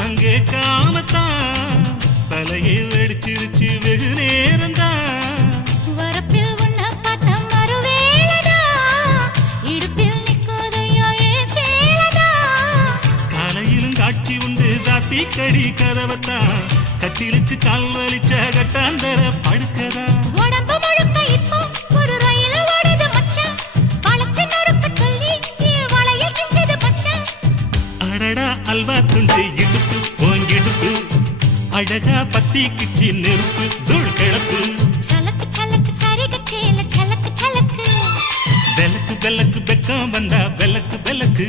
தாங்கேக்காம தான் தலையில் அடிச்சிருச்சு வெகு நேரம் தான் காட்சி உண்டு சாத்தி கடி கதவத்தான். கட்டிலுக்கு கால் அடடா அல்வா துண்டு இடுப்பு ஓங்கிடுப்பு. அழகா பத்தி கிச்சி நெருப்பு தூள் கிளப்பு சலக்கு சலக்கு சரிக சேல சலக்கு சலக்கு. பெலக்கு பெலக்கு பெக்கம் வந்தா பெலக்கு பெலக்கு